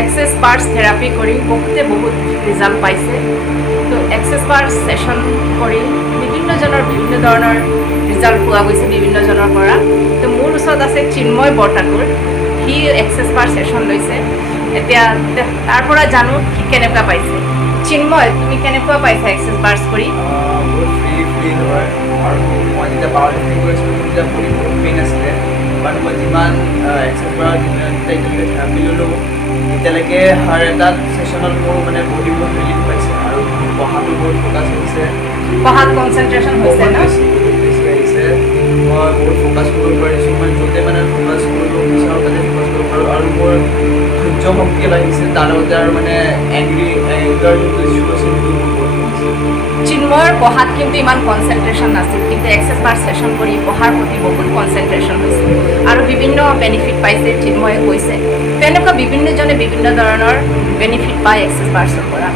Access বাৰ্ছ therapy কৰি বহুতে বহুত ৰিজাল্ট পাইছে। তো এক্সেস বাৰ্ছ ছেশ্যন কৰি বিভিন্ন ধৰণৰ ৰিজাল্ট পোৱা গৈছে বিভিন্নজনৰ পৰা। তো মোৰ ওচৰত আছে চিন্ময় বৰঠাকুৰ, সি এক্সেস বাৰ ছেশ্যন লৈছে। এতিয়া তাৰ পৰা জানো সি কেনেকুৱা পাইছে। চিন্ময়, তুমি কেনেকুৱা পাইছা এক্সেস বাৰ্ছ কৰি? বহুত ফিল হয় আৰু মই যেতিয়া পাৱাৰ লিফ্টিং কৰিছিলোঁ তেতিয়া ভৰি বহুত পেইন আছিলে, বাট মই যিমান এক্সেছ বাৰ এতিয়ালৈকে থেৰাপি ল'লোঁ তেতিয়ালৈকে হৰ এটা ছেশ্যনত মোৰ মানে বডি বহুত ৰিলিফ পাইছে আৰু পঢ়াটো বহুত ফ'কাছ হৈছে, পঢ়াত কনচেনট্ৰেশ্যন হৈছে ন? বহুত বেছি আহিছে। মই বহুত ফ'কাছ কৰিব পাৰিছোঁ, মানে য'তে মানে ফ'কাছ কৰোঁ পিছৰ তাতে ফ'কাছ কৰিব পাৰোঁ আৰু মোৰ ধৈৰ্য শক্তি বাঢ়িছে, তাৰ লগতে আৰু মানে এংগাৰ যোনটো ইছ্যু আছে সেইটো মোৰ বহুত কমিছে। চিন্ময়ৰ পঢ়াত কিন্তু ইমান কনচেনট্ৰেশ্যন নাছিল, কিন্তু এক্সেছ বাৰ ছেশ্যন কৰি পঢ়াৰ প্ৰতি বহুত কনচেনট্ৰেশ্যন হৈছে আৰু বিভিন্ন বেনিফিট পাইছে চিন্ময়ে কৈছে। তেনেকুৱা বিভিন্নজনে বিভিন্ন ধৰণৰ বেনিফিট পায় এক্সেছ বাৰ্ছৰ পৰা।